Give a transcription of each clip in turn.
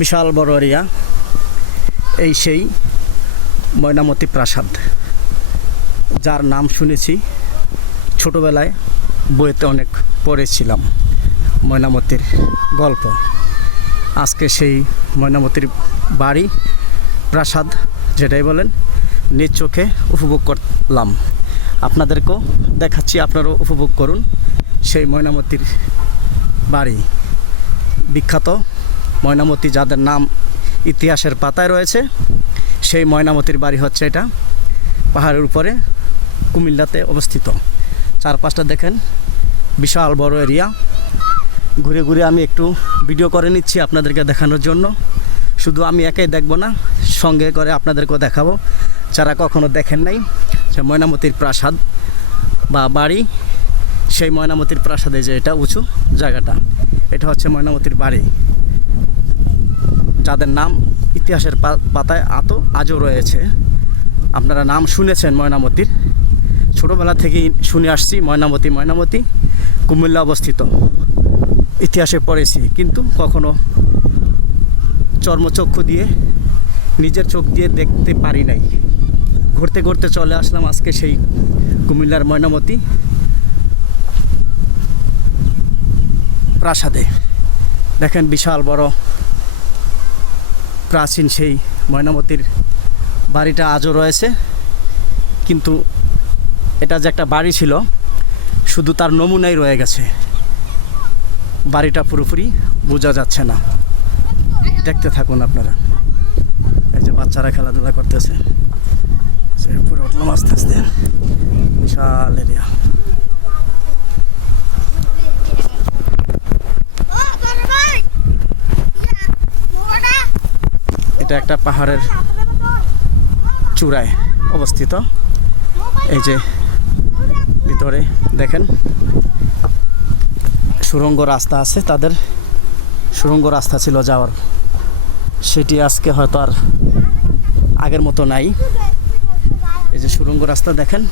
বিশাল বড় এরিয়া। এই সেই ময়নামতি প্রাসাদ, যার নাম শুনেছি ছোটোবেলায়, বইতে অনেক পড়েছিলাম ময়নামতির গল্প। আজকে সেই ময়নামতির বাড়ি, প্রাসাদ যেটাই বলেন, নিজ চোখে উপভোগ করলাম। আপনাদেরকেও দেখাচ্ছি, আপনারাও উপভোগ করুন সেই ময়নামতির বাড়ি। বিখ্যাত ময়নামতি, যাদের নাম ইতিহাসের পাতায় রয়েছে, সেই ময়নামতির বাড়ি হচ্ছে এটা। পাহাড়ের উপরে কুমিল্লাতে অবস্থিত। চারপাশটা দেখেন, বিশাল বড় এরিয়া। ঘুরে ঘুরে আমি একটু ভিডিও করে নিচ্ছি আপনাদেরকে দেখানোর জন্য। শুধু আমি একাই দেখব না, সঙ্গে করে আপনাদেরকেও দেখাবো, যারা কখনো দেখেন নাই যে ময়নামতির প্রাসাদ বা বাড়ি। সেই ময়নামতির প্রাসাদে যে এটা উঁচু জায়গাটা, এটা হচ্ছে ময়নামতির বাড়ি, যাদের নাম ইতিহাসের পাতায় আজও রয়েছে। আপনারা নাম শুনেছেন ময়নামতির, ছোটোবেলা থেকেই শুনে আসছি ময়নামতি কুমিল্লা অবস্থিত। ইতিহাসে পড়েছি, কিন্তু কখনো চর্মচক্ষু দিয়ে, নিজের চোখ দিয়ে দেখতে পারি নাই। ঘুরতে ঘুরতে চলে আসলাম আজকে সেই কুমিল্লার ময়নামতি প্রাসাদে। দেখেন, বিশাল বড় প্রাচীন সেই ময়নামতির বাড়িটা আজও রয়েছে। কিন্তু এটা যে একটা বাড়ি ছিল, শুধু তার নমুনাই রয়ে গেছে, বাড়িটা পুরোপুরি বোঝা যাচ্ছে না। দেখতে থাকুন আপনারা। এই যে বাচ্চারা খেলাধুলা করতেছে, উপরে উঠলাম আস্তে আস্তে। বিশাল এরিয়া। এটা একটা পাহাড়ের চূড়ায় অবস্থিত। এই যে ভিতরে দেখেন সুড়ঙ্গ রাস্তা আছে, তাদের সুড়ঙ্গ রাস্তা ছিল যাওয়ার, সেটি আজকে হয়তো আর আগের মতো নাই। এই যে সুড়ঙ্গ রাস্তা দেখেন,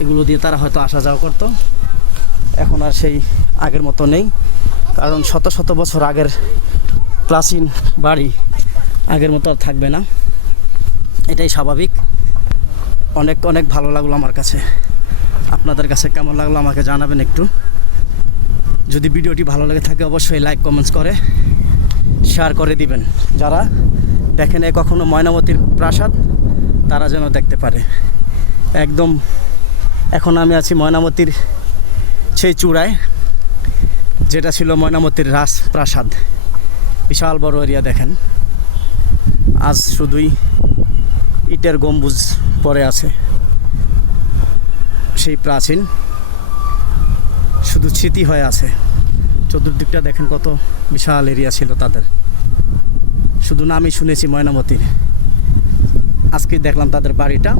এগুলো দিয়ে তারা হয়তো আসা যাওয়া করতো, এখন আর সেই আগের মতো নেই। কারণ শত শত বছর আগের প্রাচীন বাড়ি আগের মতো আর থাকবে না, এটাই স্বাভাবিক। অনেক অনেক ভালো লাগলো আমার কাছে। আপনাদের কাছে কেমন লাগলো আমাকে জানাবেন একটু। যদি ভিডিওটি ভালো লেগে থাকে অবশ্যই লাইক কমেন্টস করে শেয়ার করে দিবেন। যারা দেখেন কখনো ময়নামতির প্রাসাদ, তারা যেন দেখতে পারে। একদম এখন আমি আছি ময়নামতির সেই চূড়ায়, যেটা ছিল ময়নামতির রাজপ্রাসাদ। বিশাল বড় এরিয়া দেখেন। আজ শুধুই ইটের গম্বুজ পড়ে আছে, সেই প্রাচীন শুধু স্মৃতি হয়ে আছে। চতুর্দিকটা দেখেন কত বিশাল এরিয়া ছিল তাদের। শুধু নামই শুনেছি ময়নামতির, আজকে দেখলাম তাদের বাড়িটা।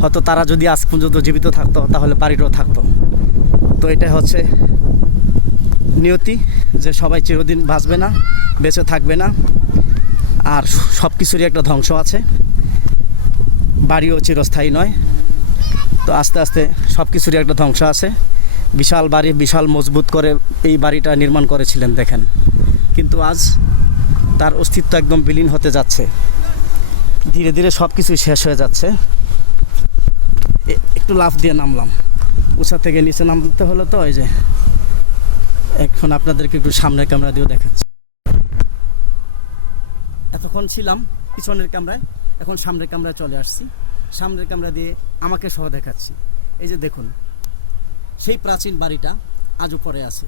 হয়তো তারা যদি আজ পর্যন্ত জীবিত থাকতো, তাহলে বাড়িটাও থাকতো। তো এটা হচ্ছে নিয়তি, যে সবাই চিরদিন বাঁচবে না, বেঁচে থাকবে না, আর সব কিছুরই একটা ধ্বংস আছে। বাড়িও চিরস্থায়ী নয়। তো আস্তে আস্তে সব কিছুরই একটা ধ্বংস আছে। বিশাল বাড়ি, বিশাল মজবুত করে এই বাড়িটা নির্মাণ করেছিলেন দেখেন, কিন্তু আজ তার অস্তিত্ব একদম বিলীন হতে যাচ্ছে। ধীরে ধীরে সব কিছুই শেষ হয়ে যাচ্ছে। একটু লাফ দিয়ে নামলাম, উঁচা থেকে নিচে নামতে হলো। তো এই যে এখন আপনাদেরকে একটু সামনের ক্যামেরা দিয়েও দেখাচ্ছি। এতক্ষণ ছিলাম পিছনের ক্যামেরায়, এখন সামনের ক্যামেরায় চলে আসছি। সামনের ক্যামেরা দিয়ে আমাকে সহ দেখাচ্ছি। এই যে দেখুন, সেই প্রাচীন বাড়িটা আজও পড়ে আছে।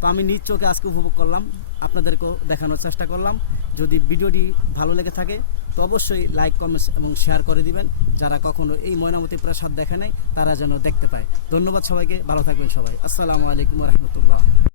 তো আমি নিজ চোখে আজকে উপভোগ করলাম, আপনাদেরকেও দেখানোর চেষ্টা করলাম। যদি ভিডিওটি ভালো লেগে থাকে তো অবশ্যই লাইক কমেন্টস এবং শেয়ার করে দিবেন। যারা কখনো এই ময়নামতি প্রাসাদ দেখে নাই, তারা যেন দেখতে পায়। ধন্যবাদ সবাইকে, ভালো থাকবেন সবাই। আসসালামু আলাইকুম ওয়া রাহমাতুল্লাহ।